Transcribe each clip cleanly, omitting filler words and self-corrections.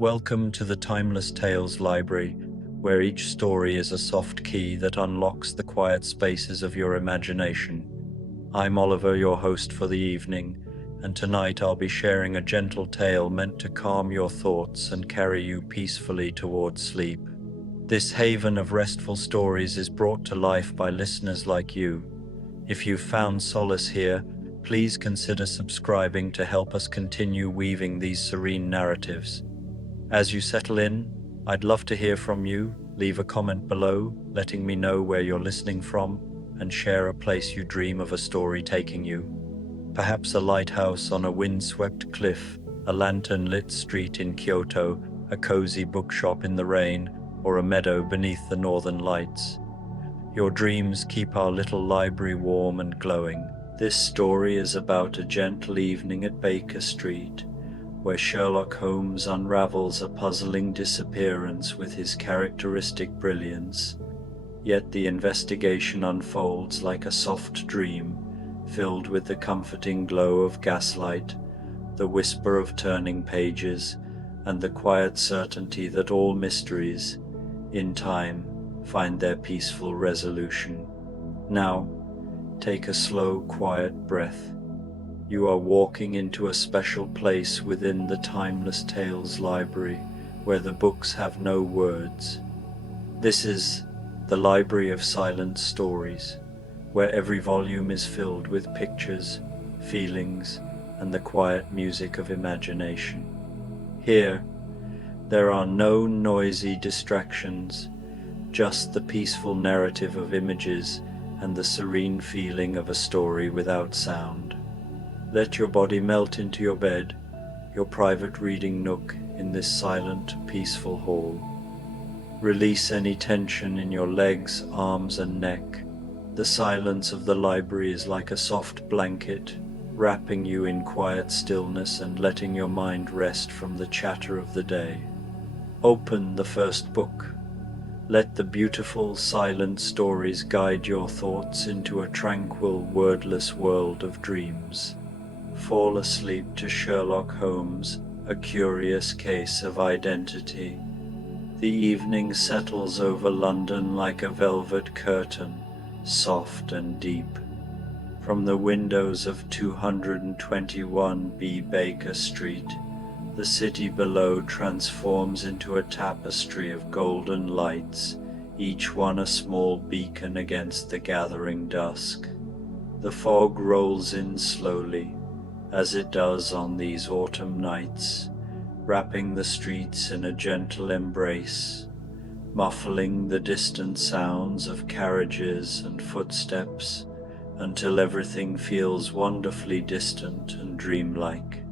Welcome to the Timeless Tales Library, where each story is a soft key that unlocks the quiet spaces of your imagination. I'm Oliver, your host for the evening, and tonight I'll be sharing a gentle tale meant to calm your thoughts and carry you peacefully towards sleep. This haven of restful stories is brought to life by listeners like you. If you've found solace here, please consider subscribing to help us continue weaving these serene narratives. As you settle in, I'd love to hear from you. Leave a comment below, letting me know where you're listening from, and share a place you dream of a story taking you. Perhaps a lighthouse on a windswept cliff, a lantern-lit street in Kyoto, a cozy bookshop in the rain, or a meadow beneath the northern lights. Your dreams keep our little library warm and glowing. This story is about a gentle evening at Baker Street, where Sherlock Holmes unravels a puzzling disappearance with his characteristic brilliance. Yet the investigation unfolds like a soft dream, filled with the comforting glow of gaslight, the whisper of turning pages, and the quiet certainty that all mysteries, in time, find their peaceful resolution. Now, take a slow, quiet breath. You are walking into a special place within the Timeless Tales Library, where the books have no words. This is the Library of Silent Stories, where every volume is filled with pictures, feelings, and the quiet music of imagination. Here, there are no noisy distractions, just the peaceful narrative of images and the serene feeling of a story without sound. Let your body melt into your bed, your private reading nook in this silent, peaceful hall. Release any tension in your legs, arms, and neck. The silence of the library is like a soft blanket, wrapping you in quiet stillness and letting your mind rest from the chatter of the day. Open the first book. Let the beautiful, silent stories guide your thoughts into a tranquil, wordless world of dreams. Fall asleep to Sherlock Holmes, a curious case of identity. The evening settles over London like a velvet curtain, soft and deep. From the windows of 221B Baker Street, the city below transforms into a tapestry of golden lights, each one a small beacon against the gathering dusk. The fog rolls in slowly, as it does on these autumn nights, wrapping the streets in a gentle embrace, muffling the distant sounds of carriages and footsteps until everything feels wonderfully distant and dreamlike.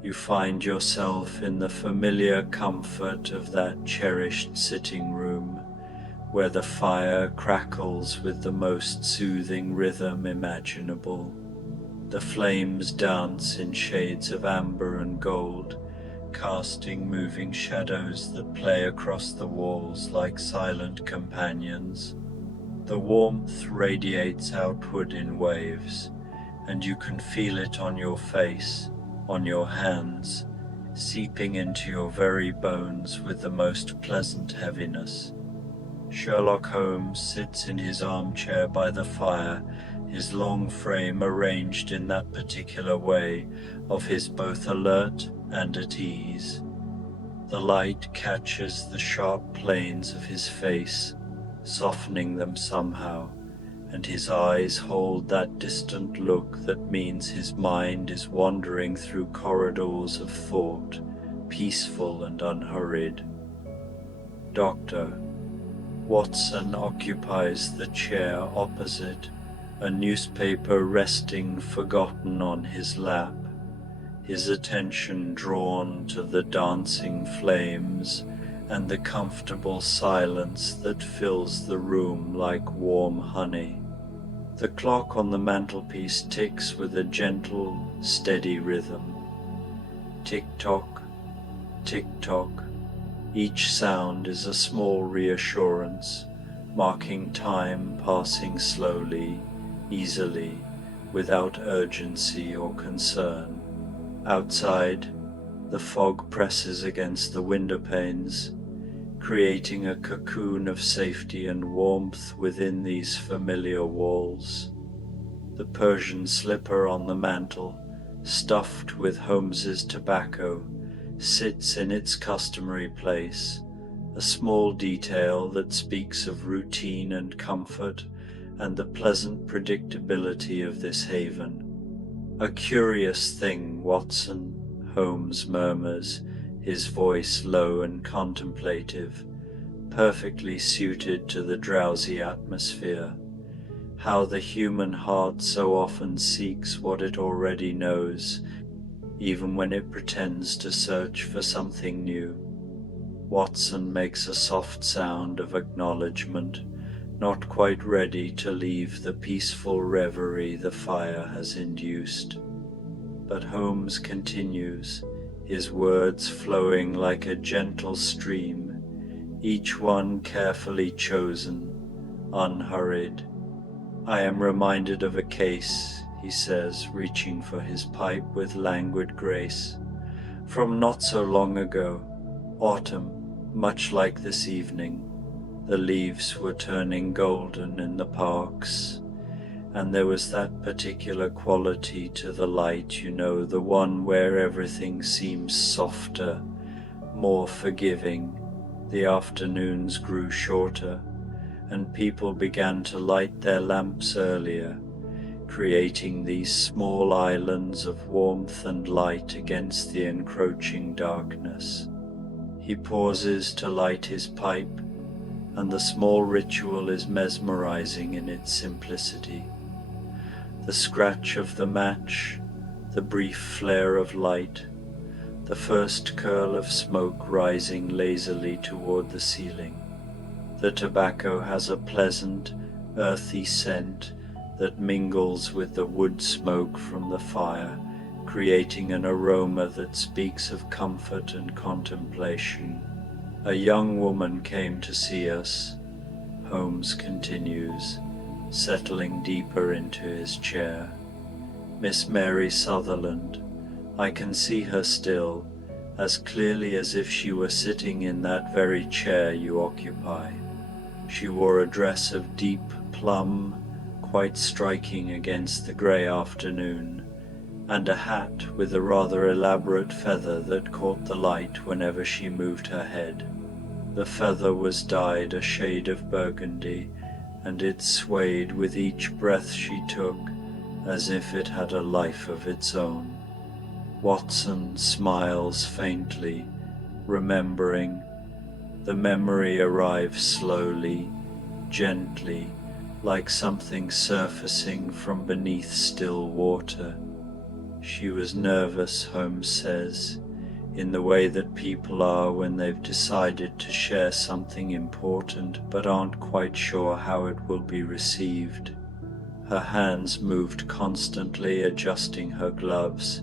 You find yourself in the familiar comfort of that cherished sitting room, where the fire crackles with the most soothing rhythm imaginable. The flames dance in shades of amber and gold, casting moving shadows that play across the walls like silent companions. The warmth radiates outward in waves, and you can feel it on your face, on your hands, seeping into your very bones with the most pleasant heaviness. Sherlock Holmes sits in his armchair by the fire, his long frame arranged in that particular way of his both alert and at ease. The light catches the sharp planes of his face, softening them somehow, and his eyes hold that distant look that means his mind is wandering through corridors of thought, peaceful and unhurried. Dr. Watson occupies the chair opposite, a newspaper resting forgotten on his lap, his attention drawn to the dancing flames and the comfortable silence that fills the room like warm honey. The clock on the mantelpiece ticks with a gentle, steady rhythm. Tick-tock, tick-tock. Each sound is a small reassurance, marking time passing slowly, easily, without urgency or concern. Outside, The fog presses against the window panes, creating a cocoon of safety and warmth within these familiar walls. The Persian slipper on the mantel, stuffed with Holmes's tobacco, sits in its customary place, a small detail that speaks of routine and comfort and the pleasant predictability of this haven. "A curious thing, Watson," Holmes murmurs, his voice low and contemplative, perfectly suited to the drowsy atmosphere. "How the human heart so often seeks what it already knows, even when it pretends to search for something new." Watson makes a soft sound of acknowledgement, not quite ready to leave the peaceful reverie the fire has induced. But Holmes continues, his words flowing like a gentle stream, each one carefully chosen, unhurried. "I am reminded of a case," he says, reaching for his pipe with languid grace, "from not so long ago, autumn, much like this evening. The leaves were turning golden in the parks, and there was that particular quality to the light, you know, the one where everything seems softer, more forgiving. The afternoons grew shorter, and people began to light their lamps earlier, creating these small islands of warmth and light against the encroaching darkness." He pauses to light his pipe, and the small ritual is mesmerizing in its simplicity. The scratch of the match, the brief flare of light, the first curl of smoke rising lazily toward the ceiling. The tobacco has a pleasant, earthy scent that mingles with the wood smoke from the fire, creating an aroma that speaks of comfort and contemplation. "A young woman came to see us," Holmes continues, settling deeper into his chair. "Miss Mary Sutherland. I can see her still, as clearly as if she were sitting in that very chair you occupy. She wore a dress of deep plum, quite striking against the grey afternoon, and a hat with a rather elaborate feather that caught the light whenever she moved her head. The feather was dyed a shade of burgundy, and it swayed with each breath she took, as if it had a life of its own." Watson smiles faintly, remembering. The memory arrives slowly, gently, like something surfacing from beneath still water. "She was nervous," Holmes says, in the way that people are when they've decided to share something important but aren't quite sure how it will be received. Her hands moved constantly, adjusting her gloves,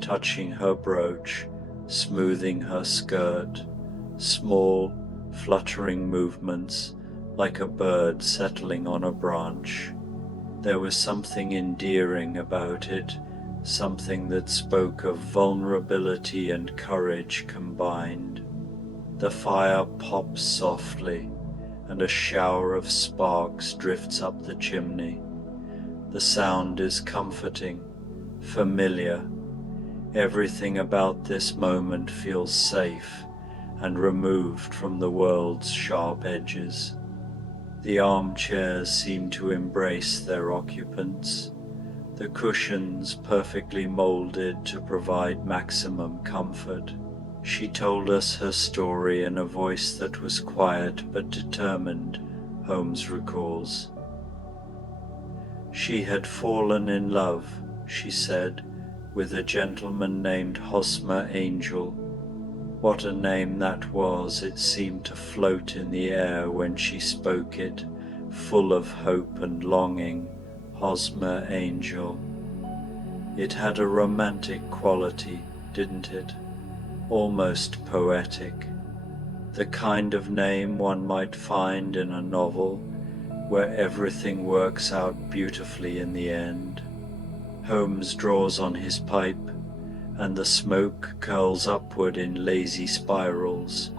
touching her brooch, smoothing her skirt, small, fluttering movements, like a bird settling on a branch. There was something endearing about it, something that spoke of vulnerability and courage combined. The fire pops softly, and a shower of sparks drifts up the chimney. The sound is comforting, familiar. Everything about this moment feels safe and removed from the world's sharp edges. The armchairs seem to embrace their occupants, the cushions perfectly molded to provide maximum comfort. She told us her story in a voice that was quiet but determined, Holmes recalls. She had fallen in love, she said, with a gentleman named Hosmer Angel. What a name that was! It seemed to float in the air when she spoke it, full of hope and longing. Hosmer Angel. It had a romantic quality, didn't it? Almost poetic. The kind of name one might find in a novel, where everything works out beautifully in the end. Holmes draws on his pipe, and the smoke curls upward in lazy spirals,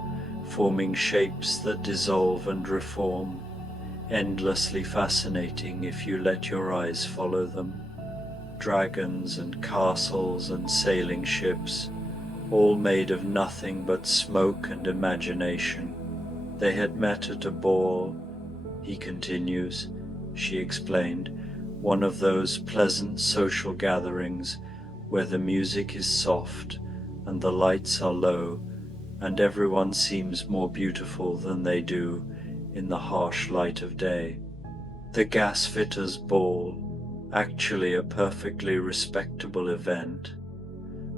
forming shapes that dissolve and reform, endlessly fascinating if you let your eyes follow them. Dragons and castles and sailing ships, all made of nothing but smoke and imagination. They had met at a ball, he continues, she explained, one of those pleasant social gatherings where the music is soft and the lights are low and everyone seems more beautiful than they do in the harsh light of day. The gasfitter's ball, actually a perfectly respectable event.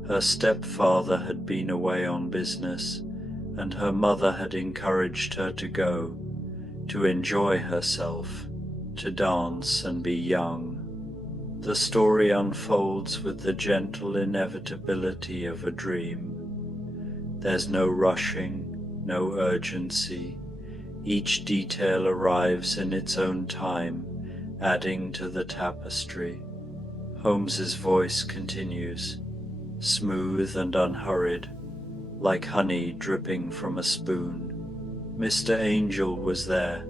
Her stepfather had been away on business, and her mother had encouraged her to go, to enjoy herself, to dance and be young. The story unfolds with the gentle inevitability of a dream. There's no rushing, no urgency. Each detail arrives in its own time, adding to the tapestry. Holmes's voice continues, smooth and unhurried, like honey dripping from a spoon. Mr. Angel was there,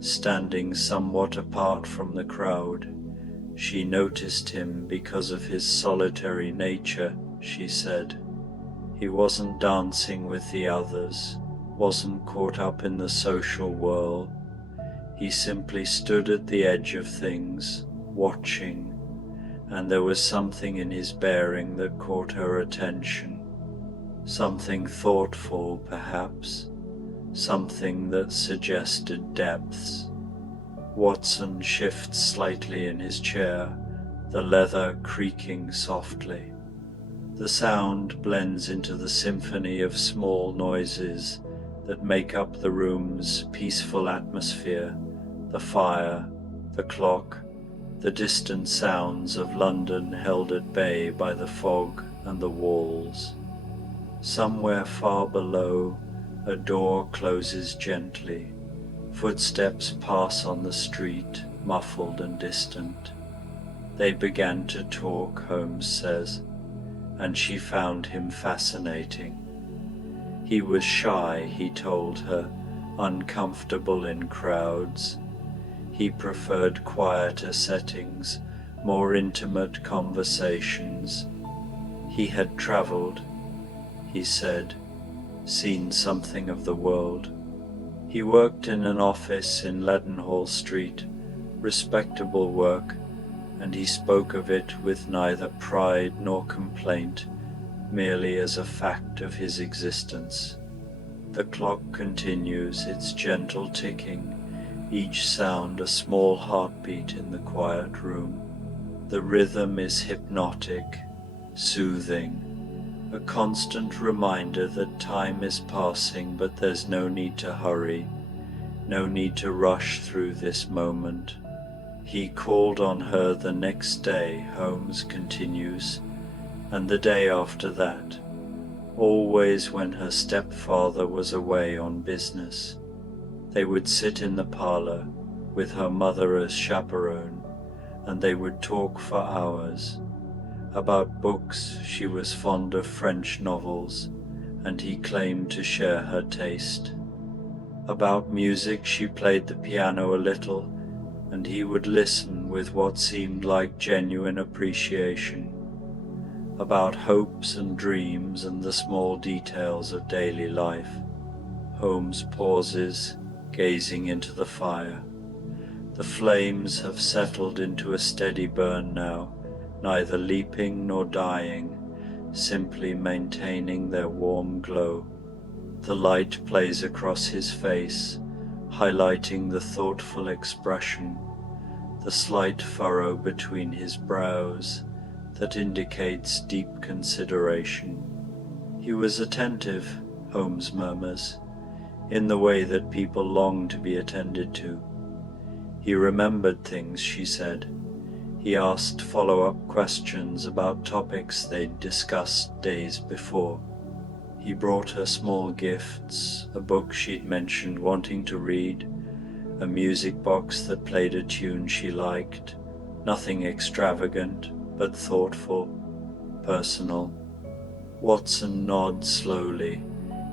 standing somewhat apart from the crowd. She noticed him because of his solitary nature, she said. He wasn't dancing with the others, wasn't caught up in the social whirl. He simply stood at the edge of things, watching, and there was something in his bearing that caught her attention. Something thoughtful, perhaps, something that suggested depths. Watson shifts slightly in his chair, the leather creaking softly. The sound blends into the symphony of small noises that make up the room's peaceful atmosphere, the fire, the clock, the distant sounds of London held at bay by the fog and the walls. Somewhere far below, a door closes gently. Footsteps pass on the street, muffled and distant. They began to talk, Holmes says, and she found him fascinating. He was shy, he told her, uncomfortable in crowds. He preferred quieter settings, more intimate conversations. He had traveled, he said, seen something of the world. He worked in an office in Leadenhall Street, respectable work, and he spoke of it with neither pride nor complaint, merely as a fact of his existence. The clock continues its gentle ticking, each sound a small heartbeat in the quiet room. The rhythm is hypnotic, soothing, a constant reminder that time is passing, but there's no need to hurry, no need to rush through this moment. He called on her the next day, Holmes continues, and the day after that, always when her stepfather was away on business. They would sit in the parlour, with her mother as chaperone, and they would talk for hours. About books, she was fond of French novels, and he claimed to share her taste. About music, she played the piano a little, and he would listen with what seemed like genuine appreciation. About hopes and dreams and the small details of daily life. Holmes pauses, gazing into the fire. The flames have settled into a steady burn now, neither leaping nor dying, simply maintaining their warm glow. The light plays across his face, highlighting the thoughtful expression, the slight furrow between his brows that indicates deep consideration. He was attentive, Holmes murmurs, in the way that people long to be attended to. He remembered things, she said. He asked follow-up questions about topics they'd discussed days before. He brought her small gifts, a book she'd mentioned wanting to read, a music box that played a tune she liked, nothing extravagant, but thoughtful, personal. Watson nods slowly,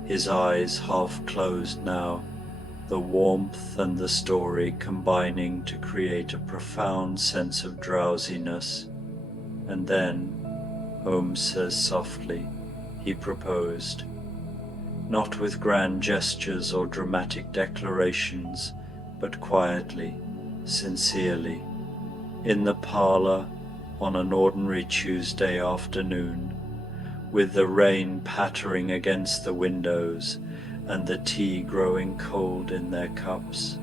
his eyes half closed now, the warmth and the story combining to create a profound sense of drowsiness. And then, Holmes says softly, he proposed, not with grand gestures or dramatic declarations, but quietly, sincerely, in the parlor on an ordinary Tuesday afternoon, with the rain pattering against the windows and the tea growing cold in their cups.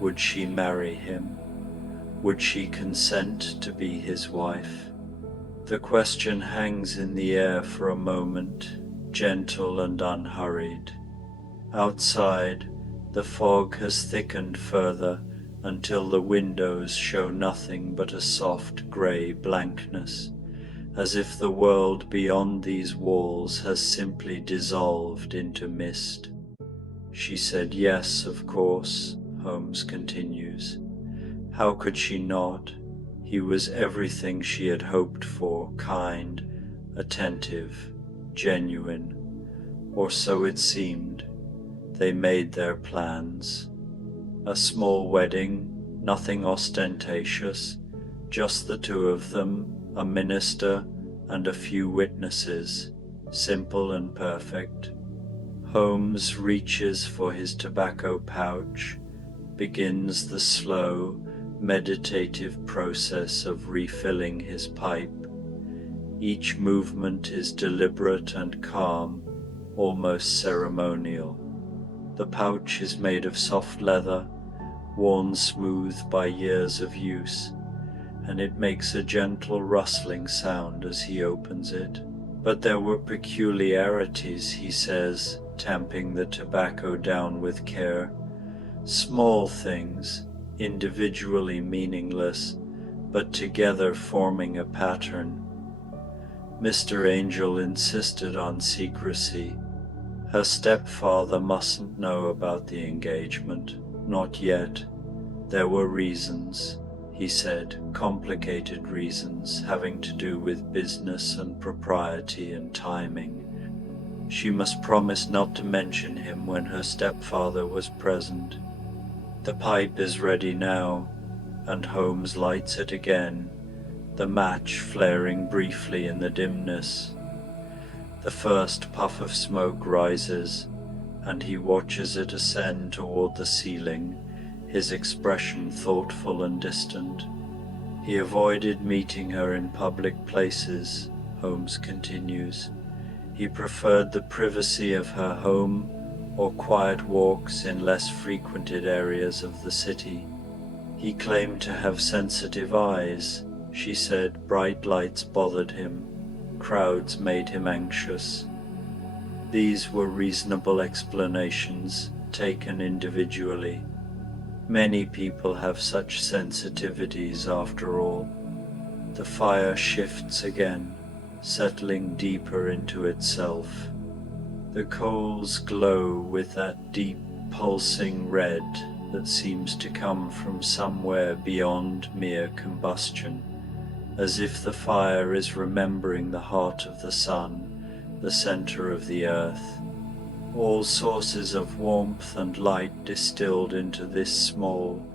Would she marry him? Would she consent to be his wife? The question hangs in the air for a moment, gentle and unhurried. Outside, the fog has thickened further until the windows show nothing but a soft grey blankness, as if the world beyond these walls has simply dissolved into mist. She said yes, of course, Holmes continues. How could she not? He was everything she had hoped for, kind, attentive, genuine, or so it seemed. They made their plans. A small wedding, nothing ostentatious, just the two of them, a minister and a few witnesses, simple and perfect. Holmes reaches for his tobacco pouch, begins the slow, meditative process of refilling his pipe. Each movement is deliberate and calm, almost ceremonial. The pouch is made of soft leather, worn smooth by years of use, and it makes a gentle rustling sound as he opens it. But there were peculiarities, he says, tamping the tobacco down with care. Small things, individually meaningless, but together forming a pattern. Mr. Angel insisted on secrecy. Her stepfather mustn't know about the engagement, not yet. There were reasons, he said, complicated reasons having to do with business and propriety and timing. She must promise not to mention him when her stepfather was present. The pipe is ready now, and Holmes lights it again, the match flaring briefly in the dimness. The first puff of smoke rises, and he watches it ascend toward the ceiling, his expression thoughtful and distant. He avoided meeting her in public places, Holmes continues. He preferred the privacy of her home or quiet walks in less frequented areas of the city. He claimed to have sensitive eyes. She said bright lights bothered him. Crowds made him anxious. These were reasonable explanations, taken individually. Many people have such sensitivities after all. The fire shifts again, settling deeper into itself. The coals glow with that deep, pulsing red that seems to come from somewhere beyond mere combustion, as if the fire is remembering the heart of the sun, the center of the earth. All sources of warmth and light distilled into this small,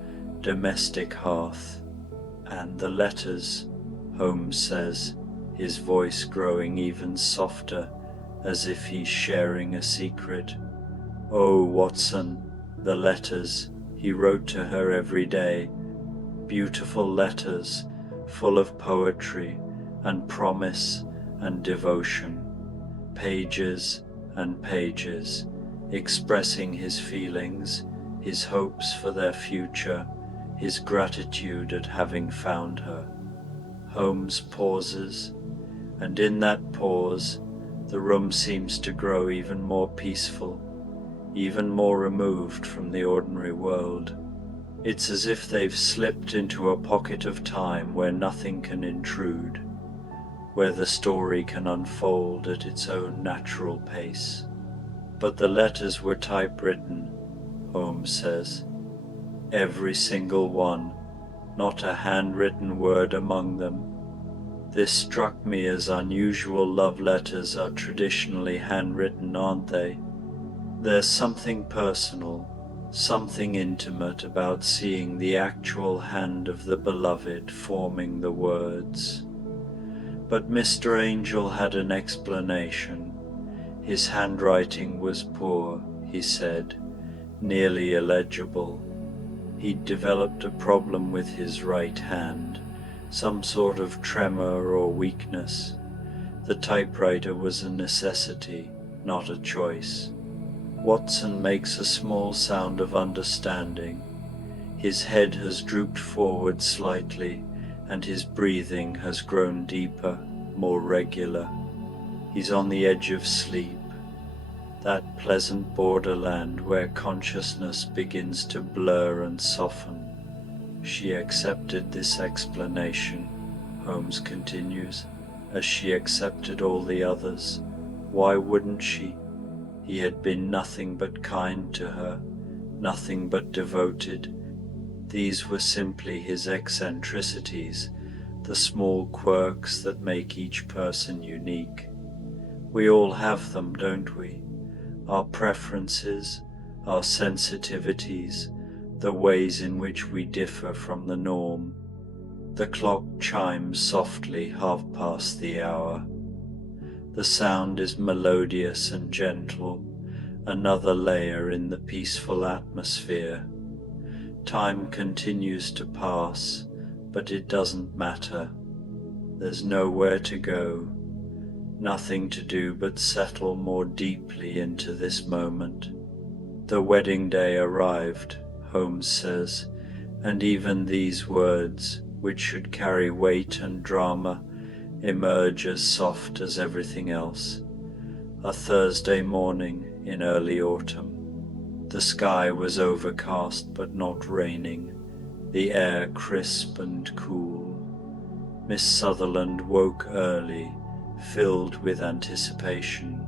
domestic hearth. And the letters, Holmes says, his voice growing even softer, as if he's sharing a secret. Oh, Watson, the letters he wrote to her every day, beautiful letters, full of poetry and promise and devotion, pages and pages, expressing his feelings, his hopes for their future, his gratitude at having found her. Holmes pauses, and in that pause, the room seems to grow even more peaceful, even more removed from the ordinary world. It's as if they've slipped into a pocket of time where nothing can intrude, where the story can unfold at its own natural pace. But the letters were typewritten, Holmes says. Every single one, not a handwritten word among them. This struck me as unusual. Love letters are traditionally handwritten, aren't they? There's something personal, something intimate about seeing the actual hand of the beloved forming the words. But Mr. Angel had an explanation. His handwriting was poor, he said, nearly illegible. He'd developed a problem with his right hand, some sort of tremor or weakness. The typewriter was a necessity, not a choice. Watson makes a small sound of understanding. His head has drooped forward slightly, and his breathing has grown deeper, more regular. He's on the edge of sleep, that pleasant borderland where consciousness begins to blur and soften. She accepted this explanation, Holmes continues, as she accepted all the others. Why wouldn't she? He had been nothing but kind to her, nothing but devoted. These were simply his eccentricities, the small quirks that make each person unique. We all have them, don't we? Our preferences, our sensitivities, the ways in which we differ from the norm. The clock chimes softly 1/2 hour. The sound is melodious and gentle, another layer in the peaceful atmosphere. Time continues to pass, but it doesn't matter. There's nowhere to go, nothing to do but settle more deeply into this moment. The wedding day arrived, Holmes says, and even these words, which should carry weight and drama, emerge as soft as everything else. A Thursday morning in early autumn. The sky was overcast but not raining, the air crisp and cool. Miss Sutherland woke early, filled with anticipation.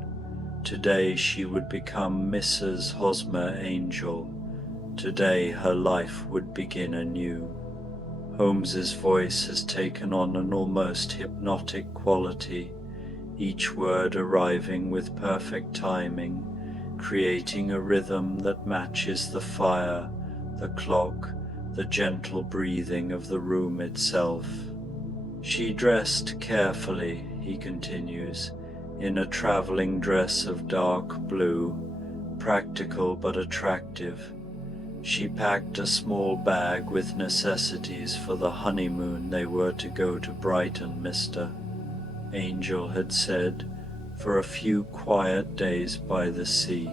Today she would become Mrs. Hosmer Angel. Today her life would begin anew. Holmes's voice has taken on an almost hypnotic quality, each word arriving with perfect timing, creating a rhythm that matches the fire, the clock, the gentle breathing of the room itself. She dressed carefully, he continues, in a traveling dress of dark blue, practical but attractive. She packed a small bag with necessities for the honeymoon they were to go to Brighton, Mr. Angel had said, for a few quiet days by the sea.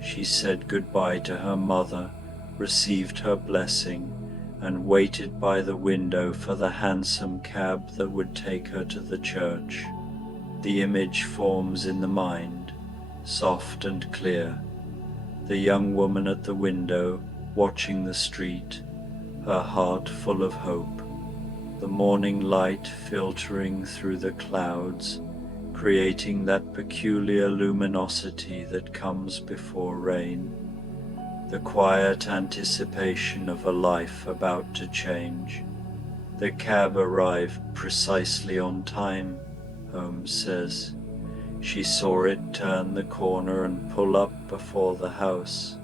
She said goodbye to her mother, received her blessing, and waited by the window for the hansom cab that would take her to the church. The image forms in the mind, soft and clear. The young woman at the window, watching the street, her heart full of hope. The morning light filtering through the clouds, creating that peculiar luminosity that comes before rain. The quiet anticipation of a life about to change. The cab arrived precisely on time, Holmes says. She saw it turn the corner and pull up before the house.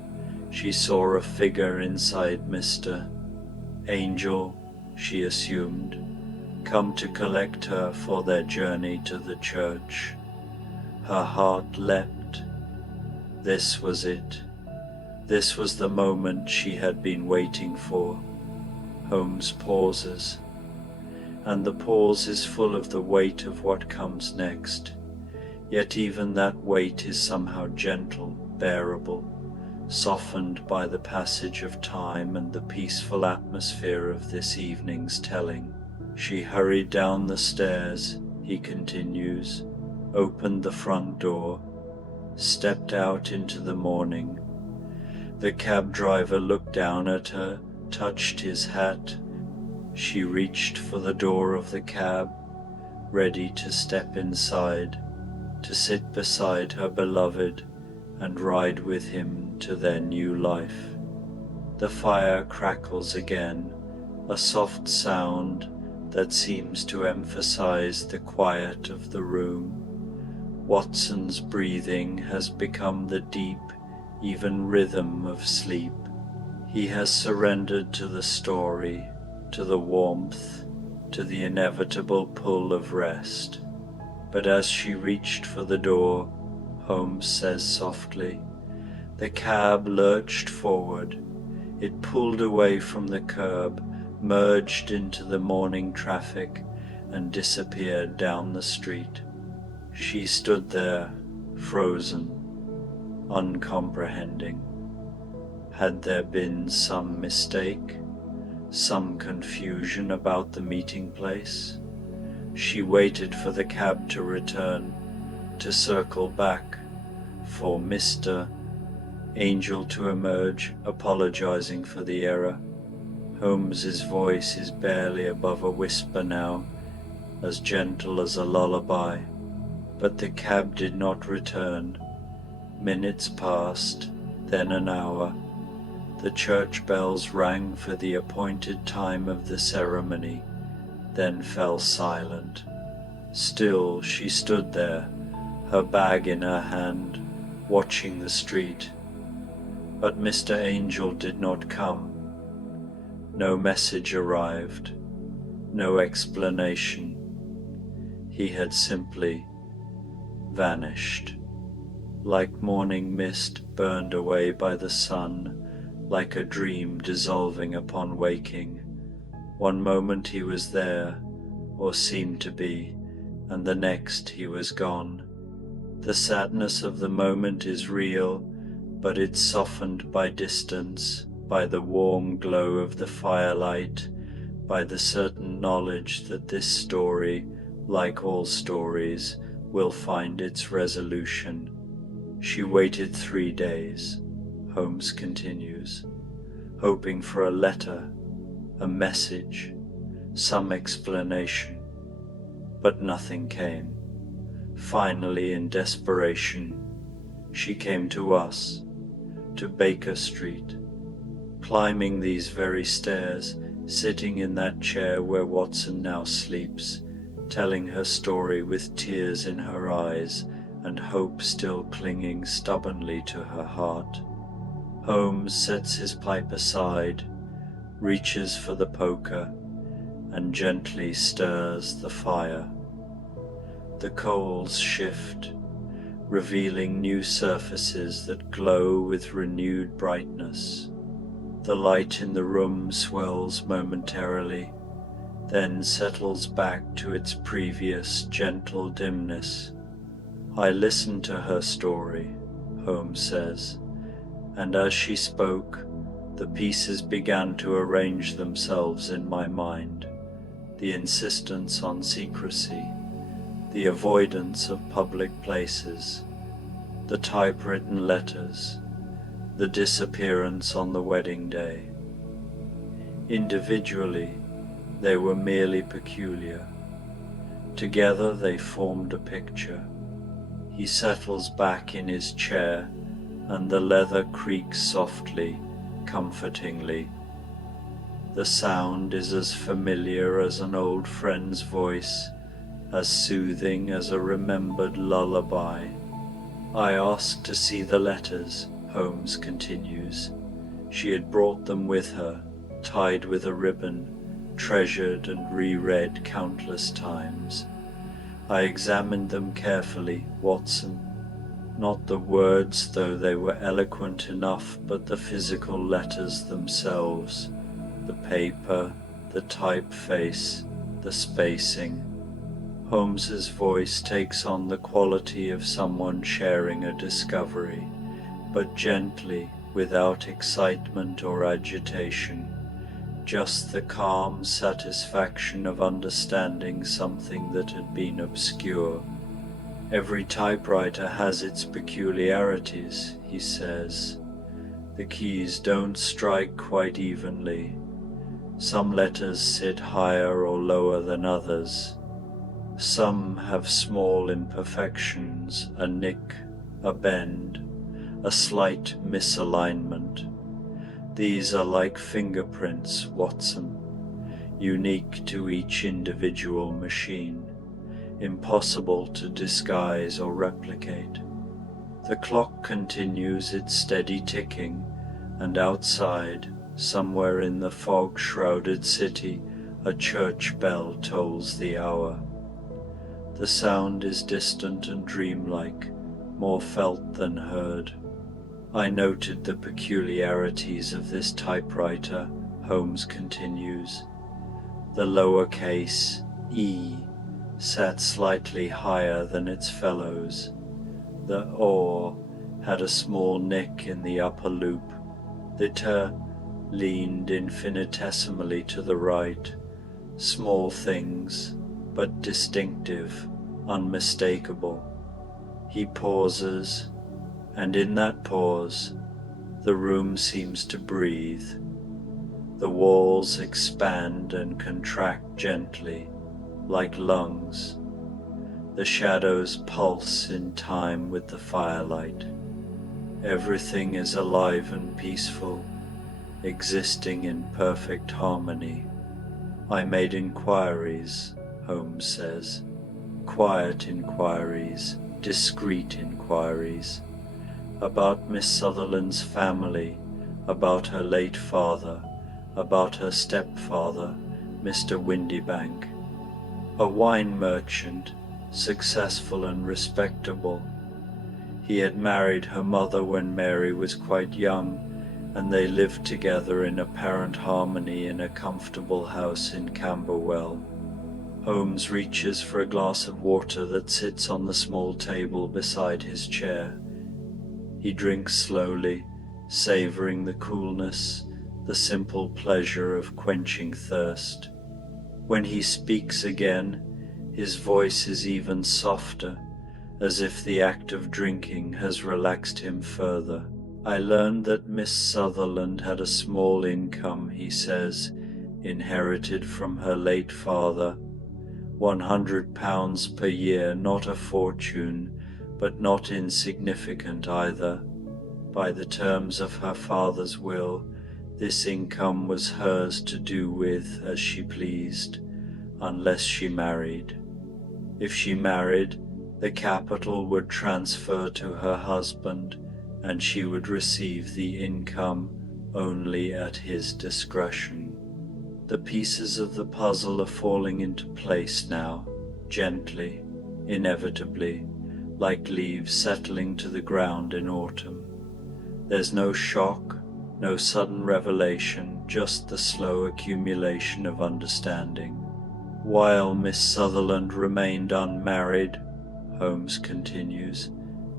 She saw a figure inside Mr. Angel, she assumed, come to collect her for their journey to the church. Her heart leapt. This was it. This was the moment she had been waiting for. Holmes pauses, and the pause is full of the weight of what comes next. Yet even that weight is somehow gentle, bearable, softened by the passage of time and the peaceful atmosphere of this evening's telling. She hurried down the stairs, he continues, opened the front door, stepped out into the morning. The cab driver looked down at her, touched his hat. She reached for the door of the cab, ready to step inside, to sit beside her beloved and ride with him to their new life. The fire crackles again, a soft sound that seems to emphasize the quiet of the room. Watson's breathing has become the deep, even rhythm of sleep. He has surrendered to the story, to the warmth, to the inevitable pull of rest. But as she reached for the door, Holmes says softly, the cab lurched forward. It pulled away from the curb, merged into the morning traffic, and disappeared down the street. She stood there, frozen, uncomprehending. Had there been some mistake, some confusion about the meeting place? She waited for the cab to return, to circle back, for Mr. Angel to emerge, apologizing for the error. Holmes's voice is barely above a whisper now, as gentle as a lullaby. But the cab did not return. Minutes passed, then an hour. The church bells rang for the appointed time of the ceremony, then fell silent. Still she stood there, her bag in her hand, watching the street. But Mr. Angel did not come. No message arrived, no explanation. He had simply vanished, like morning mist burned away by the sun, like a dream dissolving upon waking. One moment he was there, or seemed to be, and the next he was gone. The sadness of the moment is real, but it's softened by distance, by the warm glow of the firelight, by the certain knowledge that this story, like all stories, will find its resolution. She waited 3 days, Holmes continues, hoping for a letter, a message, some explanation, but nothing came. Finally, in desperation, she came to us, to Baker Street, climbing these very stairs, sitting in that chair where Watson now sleeps, telling her story with tears in her eyes and hope still clinging stubbornly to her heart. Holmes sets his pipe aside, reaches for the poker, and gently stirs the fire. The coals shift, revealing new surfaces that glow with renewed brightness. The light in the room swells momentarily, then settles back to its previous gentle dimness. I listened to her story, Holmes says, and as she spoke, the pieces began to arrange themselves in my mind. The insistence on secrecy, the avoidance of public places, the typewritten letters, the disappearance on the wedding day. Individually, they were merely peculiar. Together they formed a picture. He settles back in his chair, and the leather creaks softly, comfortingly. The sound is as familiar as an old friend's voice, as soothing as a remembered lullaby. I asked to see the letters, Holmes continues. She had brought them with her, tied with a ribbon, treasured and reread countless times. I examined them carefully, Watson. Not the words, though they were eloquent enough, but the physical letters themselves, the paper, the typeface, the spacing. Holmes's voice takes on the quality of someone sharing a discovery, but gently, without excitement or agitation, just the calm satisfaction of understanding something that had been obscure. Every typewriter has its peculiarities, he says. The keys don't strike quite evenly. Some letters sit higher or lower than others. Some have small imperfections, a nick, a bend, a slight misalignment. These are like fingerprints, Watson. unique to each individual machine, impossible to disguise or replicate. The clock continues its steady ticking, and outside, somewhere in the fog-shrouded city, a church bell tolls the hour. The sound is distant and dreamlike, more felt than heard. I noted the peculiarities of this typewriter, Holmes continues. The lowercase e sat slightly higher than its fellows. The oar had a small nick in the upper loop. The t leaned infinitesimally to the right. Small things, but distinctive, unmistakable. He pauses, and in that pause, the room seems to breathe. The walls expand and contract gently, like lungs. The shadows pulse in time with the firelight. Everything is alive and peaceful, existing in perfect harmony. I made inquiries, Holmes says, quiet inquiries, discreet inquiries, about Miss Sutherland's family, about her late father, about her stepfather, Mr. Windybank, a wine merchant, successful and respectable. He had married her mother when Mary was quite young, and they lived together in apparent harmony in a comfortable house in Camberwell. Holmes reaches for a glass of water that sits on the small table beside his chair. He drinks slowly, savoring the coolness, the simple pleasure of quenching thirst. When he speaks again, his voice is even softer, as if the act of drinking has relaxed him further. I learned that Miss Sutherland had a small income, he says, inherited from her late father. £100 per year, not a fortune, but not insignificant either. By the terms of her father's will, this income was hers to do with as she pleased, unless she married. If she married, the capital would transfer to her husband, and she would receive the income only at his discretion. The pieces of the puzzle are falling into place now, gently, inevitably, like leaves settling to the ground in autumn. There's no shock, no sudden revelation, just the slow accumulation of understanding. While Miss Sutherland remained unmarried, Holmes continues,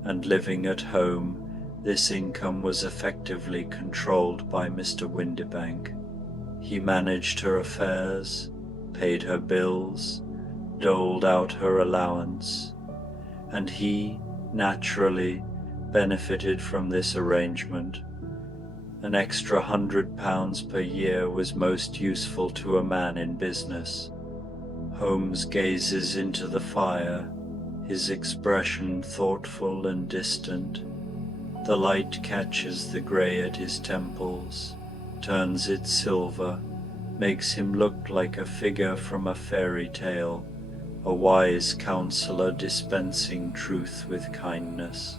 and living at home, this income was effectively controlled by Mr. Windybank. He managed her affairs, paid her bills, doled out her allowance, and he, naturally, benefited from this arrangement. An extra £100 per year was most useful to a man in business. Holmes gazes into the fire, his expression thoughtful and distant. The light catches the grey at his temples, turns it silver, makes him look like a figure from a fairy tale, a wise counselor dispensing truth with kindness.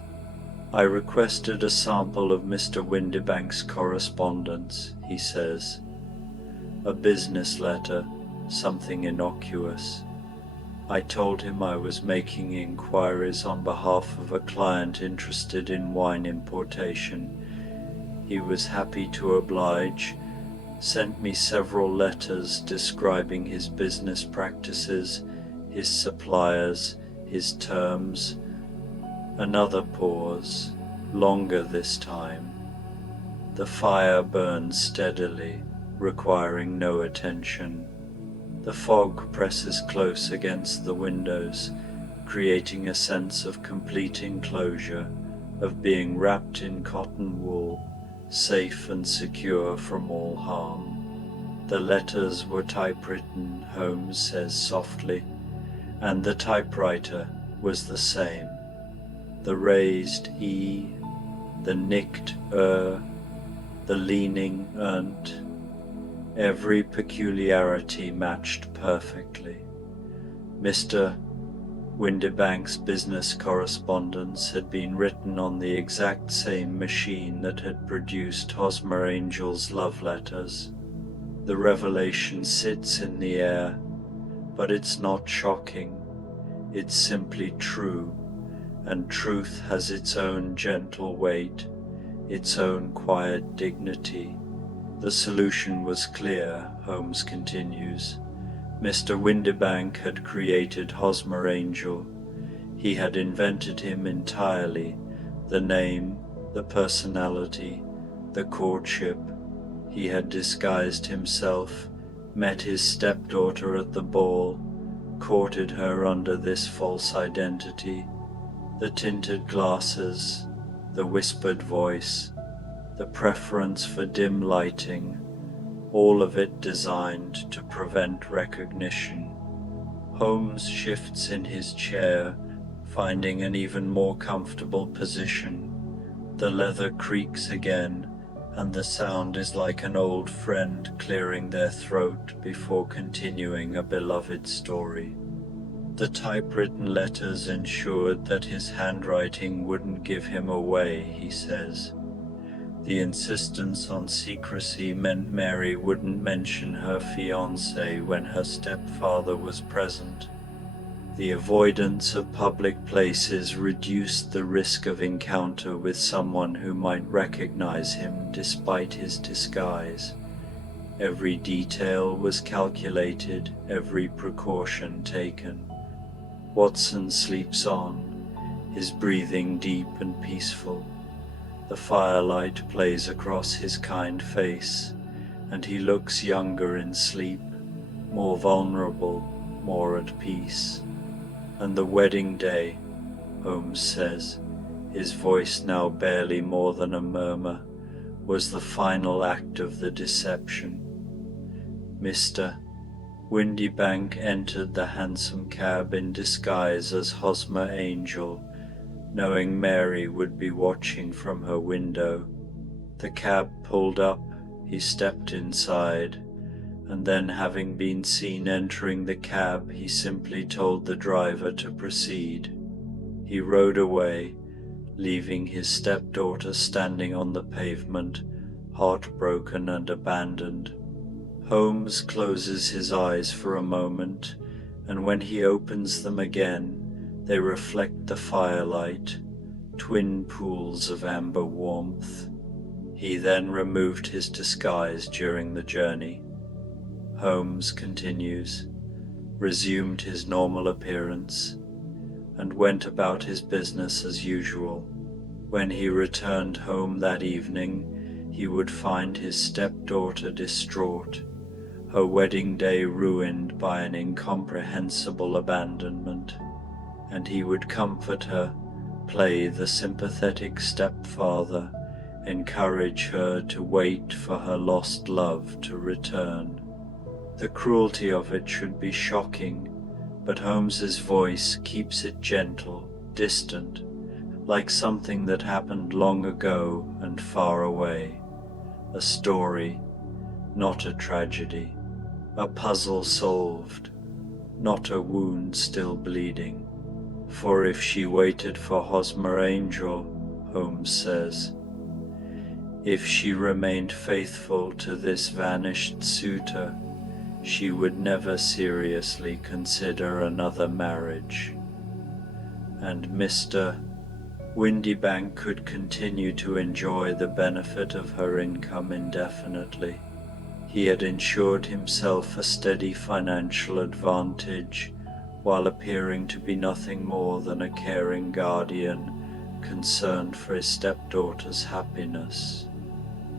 I requested a sample of Mr. Windybank's correspondence, he says. A business letter, something innocuous. I told him I was making inquiries on behalf of a client interested in wine importation. He was happy to oblige, sent me several letters describing his business practices, his suppliers, his terms. Another pause, longer this time. The fire burns steadily, requiring no attention. The fog presses close against the windows, creating a sense of complete enclosure, of being wrapped in cotton wool, safe and secure from all harm. The letters were typewritten, Holmes says softly, and the typewriter was the same. The raised E, the nicked the leaning nt. Every peculiarity matched perfectly. Mr. Windibank's business correspondence had been written on the exact same machine that had produced Hosmer Angel's love letters. The revelation sits in the air, but it's not shocking. It's simply true, and truth has its own gentle weight, its own quiet dignity. The solution was clear, Holmes continues. Mr. Windibank had created Hosmer Angel. He had invented him entirely, the name, the personality, the courtship. He had disguised himself, met his stepdaughter at the ball, courted her under this false identity. The tinted glasses, the whispered voice, the preference for dim lighting, all of it designed to prevent recognition. Holmes shifts in his chair, finding an even more comfortable position. The leather creaks again, and the sound is like an old friend clearing their throat before continuing a beloved story. The typewritten letters ensured that his handwriting wouldn't give him away, he says. The insistence on secrecy meant Mary wouldn't mention her fiancé when her stepfather was present. The avoidance of public places reduced the risk of encounter with someone who might recognize him despite his disguise. Every detail was calculated, every precaution taken. Watson sleeps on, his breathing deep and peaceful. The firelight plays across his kind face, and he looks younger in sleep, more vulnerable, more at peace. And the wedding day, Holmes says, his voice now barely more than a murmur, was the final act of the deception. Mr. Windibank entered the hansom cab in disguise as Hosmer Angel, knowing Mary would be watching from her window. The cab pulled up, he stepped inside, and then, having been seen entering the cab, he simply told the driver to proceed. He rode away, leaving his stepdaughter standing on the pavement, heartbroken and abandoned. Holmes closes his eyes for a moment, and when he opens them again, they reflect the firelight, twin pools of amber warmth. He then removed his disguise during the journey. Holmes continues, resumed his normal appearance, and went about his business as usual. When he returned home that evening, he would find his stepdaughter distraught, her wedding day ruined by an incomprehensible abandonment, and he would comfort her, play the sympathetic stepfather, encourage her to wait for her lost love to return. The cruelty of it should be shocking, but Holmes's voice keeps it gentle, distant, like something that happened long ago and far away. A story, not a tragedy. A puzzle solved, not a wound still bleeding. For if she waited for Hosmer Angel, Holmes says, if she remained faithful to this vanished suitor, she would never seriously consider another marriage. And Mr. Windibank could continue to enjoy the benefit of her income indefinitely. He had ensured himself a steady financial advantage while appearing to be nothing more than a caring guardian concerned for his stepdaughter's happiness.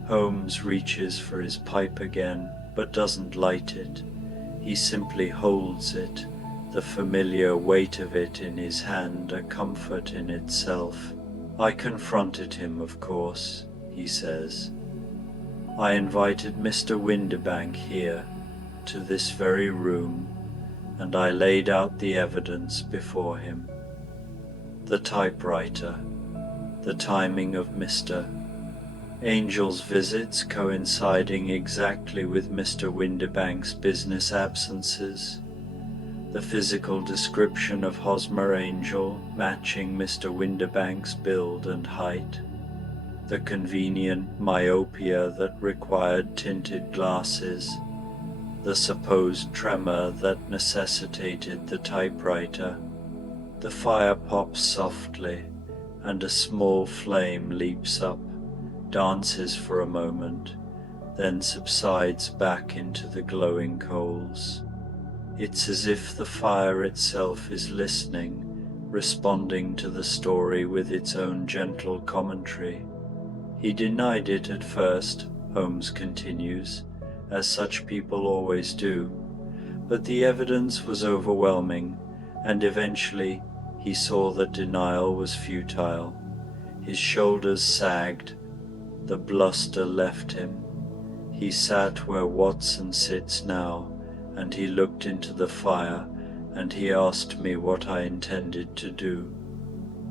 Holmes reaches for his pipe again, but doesn't light it. He simply holds it, the familiar weight of it in his hand a comfort in itself. I confronted him, of course, he says. I invited Mr. Windibank here, to this very room, and I laid out the evidence before him. The typewriter, the timing of Mr. Angel's visits coinciding exactly with Mr. Windibank's business absences. The physical description of Hosmer Angel matching Mr. Windibank's build and height. The convenient myopia that required tinted glasses. The supposed tremor that necessitated the typewriter. The fire pops softly, and a small flame leaps up, dances for a moment, then subsides back into the glowing coals. It's as if the fire itself is listening, responding to the story with its own gentle commentary. He denied it at first, Holmes continues, as such people always do, but the evidence was overwhelming, and eventually he saw that denial was futile. His shoulders sagged, the bluster left him. He sat where Watson sits now, and he looked into the fire, and he asked me what I intended to do.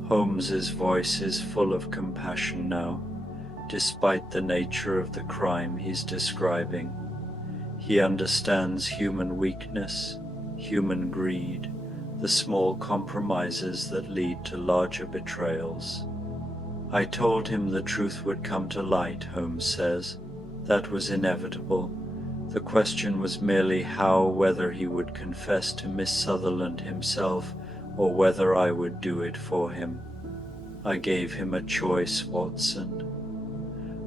Holmes's voice is full of compassion now, despite the nature of the crime he's describing. He understands human weakness, human greed, the small compromises that lead to larger betrayals. I told him the truth would come to light, Holmes says. That was inevitable. The question was merely whether he would confess to Miss Sutherland himself, or whether I would do it for him. I gave him a choice, Watson.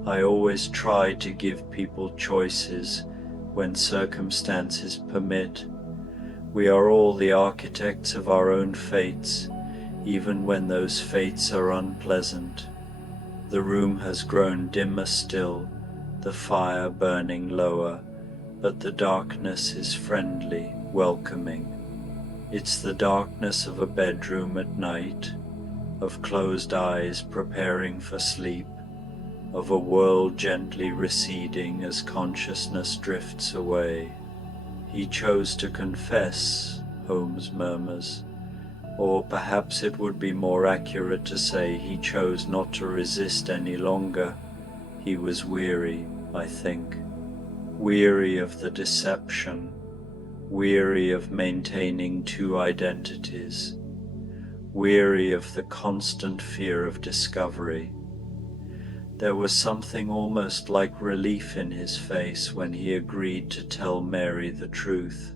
I always try to give people choices when circumstances permit. We are all the architects of our own fates, even when those fates are unpleasant. The room has grown dimmer still, the fire burning lower, but the darkness is friendly, welcoming. It's the darkness of a bedroom at night, of closed eyes preparing for sleep, of a world gently receding as consciousness drifts away. He chose to confess, Holmes murmurs, or perhaps it would be more accurate to say he chose not to resist any longer. He was weary, I think, weary of the deception, weary of maintaining two identities, weary of the constant fear of discovery. There was something almost like relief in his face when he agreed to tell Mary the truth.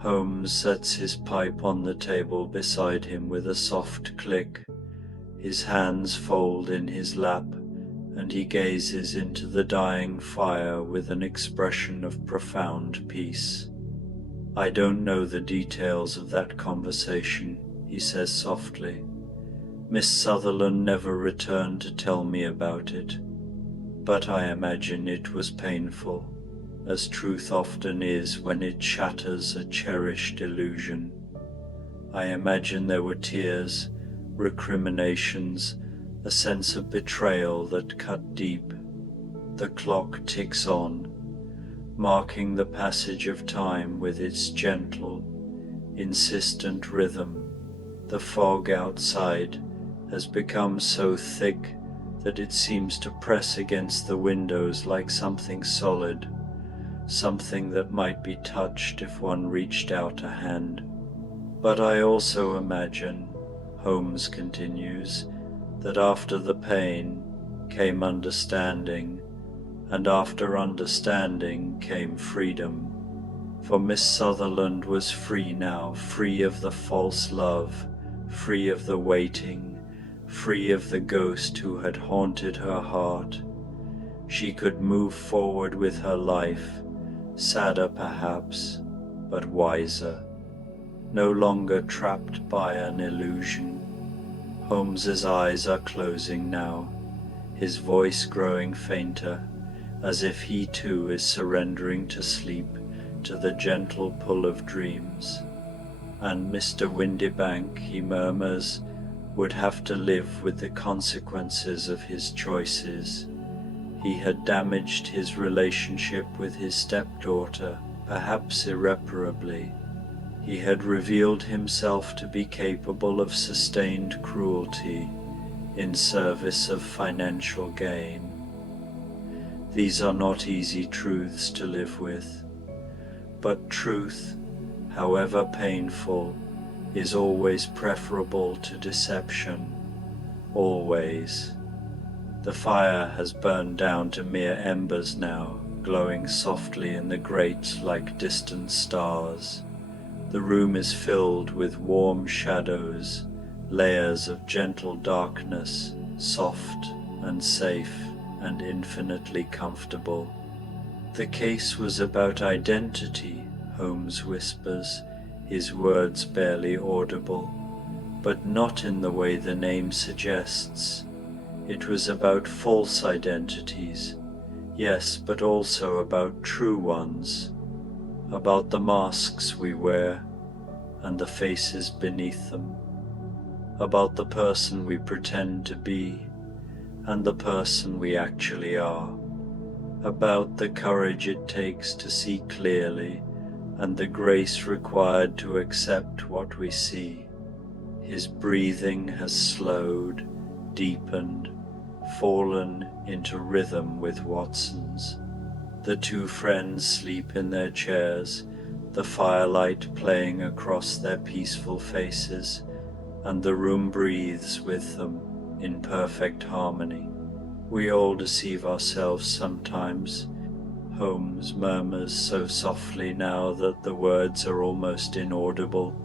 Holmes sets his pipe on the table beside him with a soft click. His hands fold in his lap, and he gazes into the dying fire with an expression of profound peace. I don't know the details of that conversation, he says softly. Miss Sutherland never returned to tell me about it, but I imagine it was painful, as truth often is when it shatters a cherished illusion. I imagine there were tears, recriminations, a sense of betrayal that cut deep. The clock ticks on, marking the passage of time with its gentle, insistent rhythm. The fog outside has become so thick that it seems to press against the windows like something solid, something that might be touched if one reached out a hand. But I also imagine, Holmes continues, that after the pain came understanding, and after understanding came freedom. For Miss Sutherland was free now, free of the false love, free of the waiting, free of the ghost who had haunted her heart. She could move forward with her life, sadder perhaps, but wiser, no longer trapped by an illusion. Holmes's eyes are closing now, his voice growing fainter, as if he too is surrendering to sleep, to the gentle pull of dreams. And Mr. Windibank, he murmurs, would have to live with the consequences of his choices. He had damaged his relationship with his stepdaughter, perhaps irreparably. He had revealed himself to be capable of sustained cruelty in service of financial gain. These are not easy truths to live with, but truth, however painful, is always preferable to deception, always. The fire has burned down to mere embers now, glowing softly in the grate like distant stars. The room is filled with warm shadows, layers of gentle darkness, soft and safe and infinitely comfortable. The case was about identity, Holmes whispers, his words barely audible, but not in the way the name suggests. It was about false identities, yes, but also about true ones, about the masks we wear and the faces beneath them, about the person we pretend to be and the person we actually are, about the courage it takes to see clearly and the grace required to accept what we see. His breathing has slowed, deepened, fallen into rhythm with Watson's. The two friends sleep in their chairs, the firelight playing across their peaceful faces, and the room breathes with them in perfect harmony. We all deceive ourselves sometimes, Holmes murmurs so softly now that the words are almost inaudible,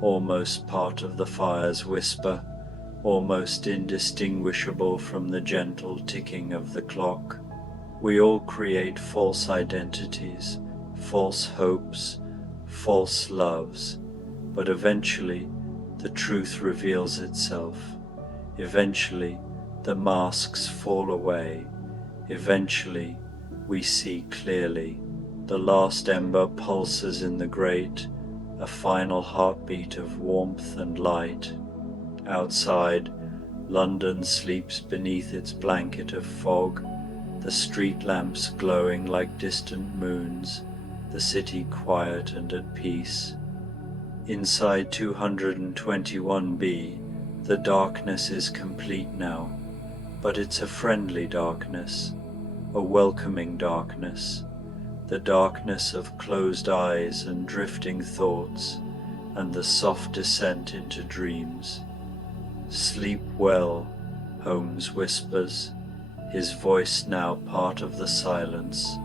almost part of the fire's whisper, almost indistinguishable from the gentle ticking of the clock. We all create false identities, false hopes, false loves, but eventually the truth reveals itself. Eventually the masks fall away. Eventually we see clearly. The last ember pulses in the grate, a final heartbeat of warmth and light. Outside, London sleeps beneath its blanket of fog, the street lamps glowing like distant moons, the city quiet and at peace. Inside 221B, the darkness is complete now, but it's a friendly darkness, a welcoming darkness, the darkness of closed eyes and drifting thoughts, and the soft descent into dreams. Sleep well, Holmes whispers, his voice now part of the silence,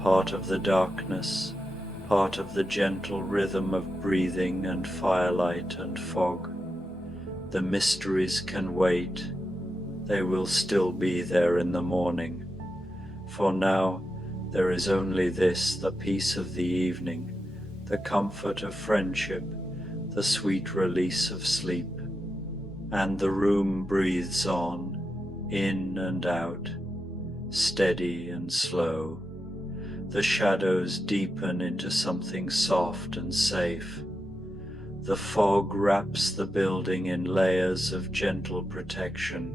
part of the darkness, part of the gentle rhythm of breathing and firelight and fog. The mysteries can wait, they will still be there in the morning. For now, there is only this, the peace of the evening, the comfort of friendship, the sweet release of sleep. And the room breathes on, in and out, steady and slow. The shadows deepen into something soft and safe. The fog wraps the building in layers of gentle protection.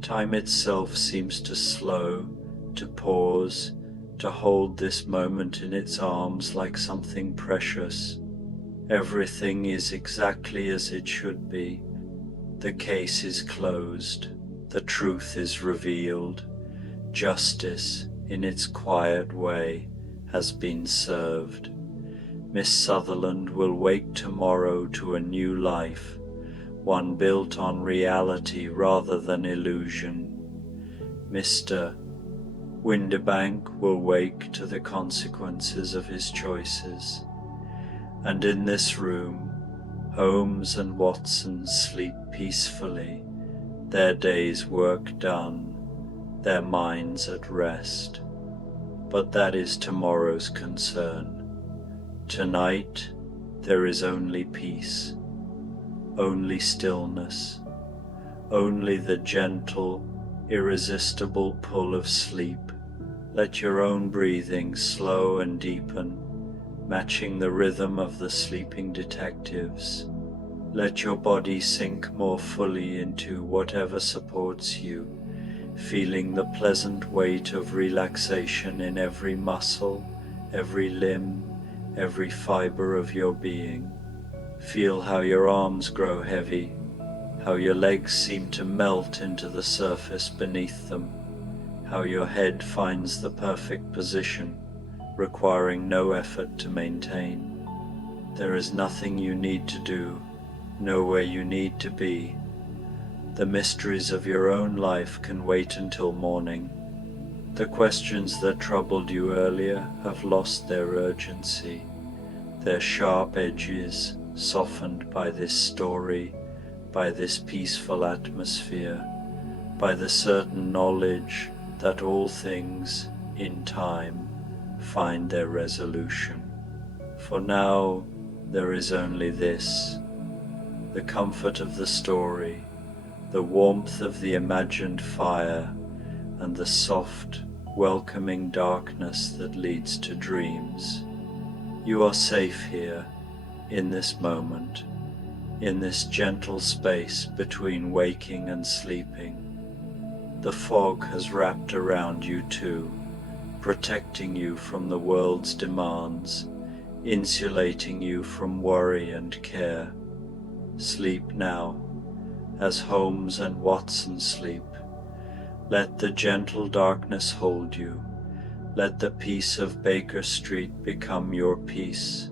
Time itself seems to slow, to pause, to hold this moment in its arms like something precious. Everything is exactly as it should be. The case is closed. The truth is revealed. Justice, in its quiet way, has been served. Miss Sutherland will wake tomorrow to a new life, one built on reality rather than illusion. Mr. Windibank will wake to the consequences of his choices. And in this room, Holmes and Watson sleep peacefully, their day's work done, their minds at rest. But that is tomorrow's concern. Tonight, there is only peace, only stillness, only the gentle, irresistible pull of sleep. Let your own breathing slow and deepen, matching the rhythm of the sleeping detectives. Let your body sink more fully into whatever supports you, feeling the pleasant weight of relaxation in every muscle, every limb, every fiber of your being. Feel how your arms grow heavy, how your legs seem to melt into the surface beneath them, how your head finds the perfect position, requiring no effort to maintain. There is nothing you need to do, nowhere you need to be. The mysteries of your own life can wait until morning. The questions that troubled you earlier have lost their urgency, their sharp edges softened by this story, by this peaceful atmosphere, by the certain knowledge that all things, in time, find their resolution. For now, there is only this: the comfort of the story, the warmth of the imagined fire, and the soft, welcoming darkness that leads to dreams. You are safe here, in this moment, in this gentle space between waking and sleeping. The fog has wrapped around you too, protecting you from the world's demands, insulating you from worry and care. Sleep now, as Holmes and Watson sleep. Let the gentle darkness hold you. Let the peace of Baker Street become your peace,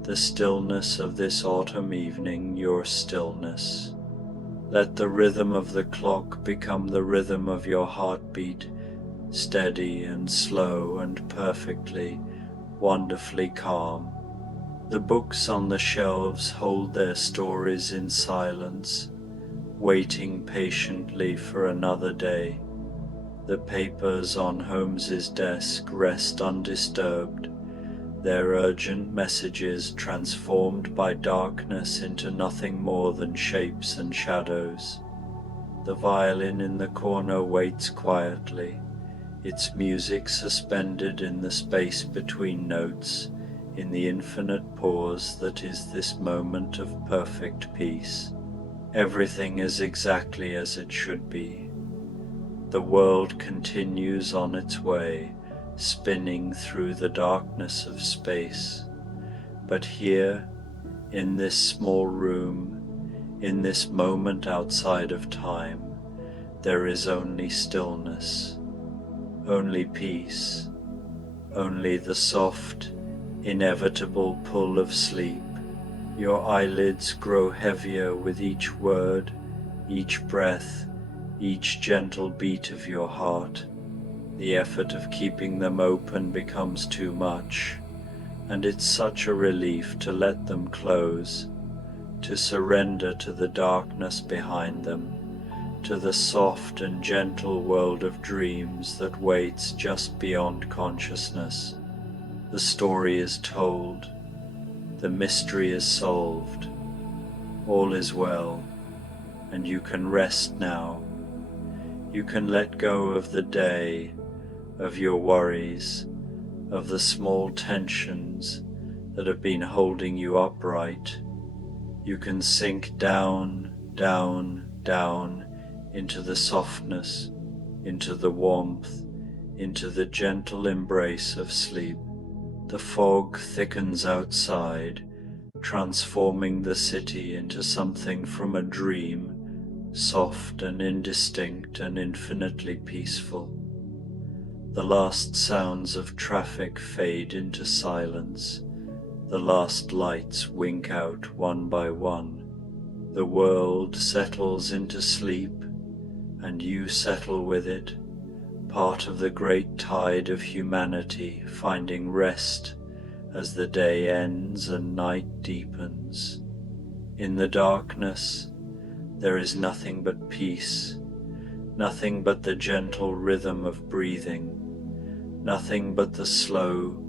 the stillness of this autumn evening your stillness. Let the rhythm of the clock become the rhythm of your heartbeat, steady and slow and perfectly, wonderfully calm. The books on the shelves hold their stories in silence, waiting patiently for another day. The papers on Holmes's desk rest undisturbed, their urgent messages transformed by darkness into nothing more than shapes and shadows. The violin in the corner waits quietly, its music suspended in the space between notes, in the infinite pause that is this moment of perfect peace. Everything is exactly as it should be. The world continues on its way, spinning through the darkness of space. But here, in this small room, in this moment outside of time, there is only stillness, only peace, only the soft, inevitable pull of sleep. Your eyelids grow heavier with each word, each breath, each gentle beat of your heart. The effort of keeping them open becomes too much, and it's such a relief to let them close, to surrender to the darkness behind them, to the soft and gentle world of dreams that waits just beyond consciousness. The story is told, the mystery is solved, all is well, and you can rest now. You can let go of the day, of your worries, of the small tensions that have been holding you upright. You can sink down, down, down into the softness, into the warmth, into the gentle embrace of sleep. The fog thickens outside, transforming the city into something from a dream, soft and indistinct and infinitely peaceful. The last sounds of traffic fade into silence. The last lights wink out one by one. The world settles into sleep, and you settle with it, part of the great tide of humanity finding rest as the day ends and night deepens. In the darkness, there is nothing but peace, nothing but the gentle rhythm of breathing, nothing but the slow,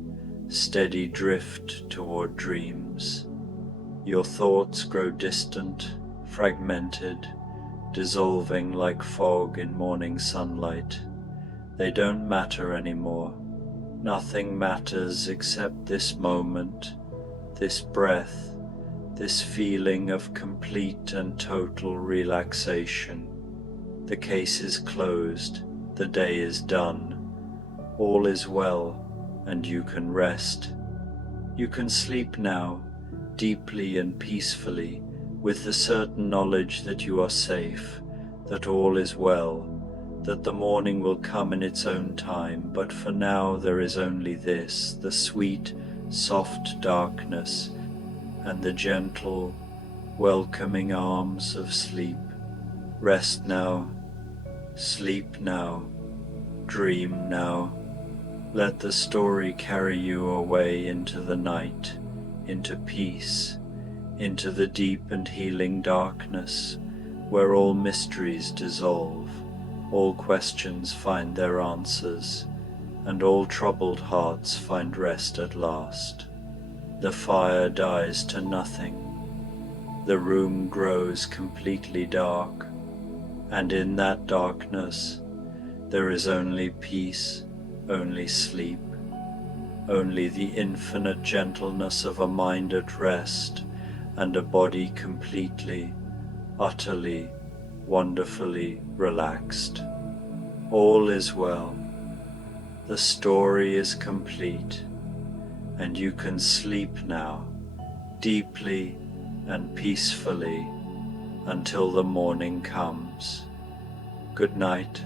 steady drift toward dreams. Your thoughts grow distant, fragmented, dissolving like fog in morning sunlight. They don't matter anymore. Nothing matters except this moment, this breath, this feeling of complete and total relaxation. The case is closed, the day is done. All is well, and you can rest. You can sleep now, deeply and peacefully, with the certain knowledge that you are safe, that all is well, that the morning will come in its own time, but for now there is only this, the sweet, soft darkness and the gentle, welcoming arms of sleep. Rest now, sleep now, dream now. Let the story carry you away into the night, into peace, into the deep and healing darkness, where all mysteries dissolve, all questions find their answers, and all troubled hearts find rest at last. The fire dies to nothing. The room grows completely dark, and in that darkness there is only peace, only sleep, only the infinite gentleness of a mind at rest and a body completely, utterly, wonderfully relaxed. All is well. The story is complete, and you can sleep now, deeply and peacefully, until the morning comes. Good night.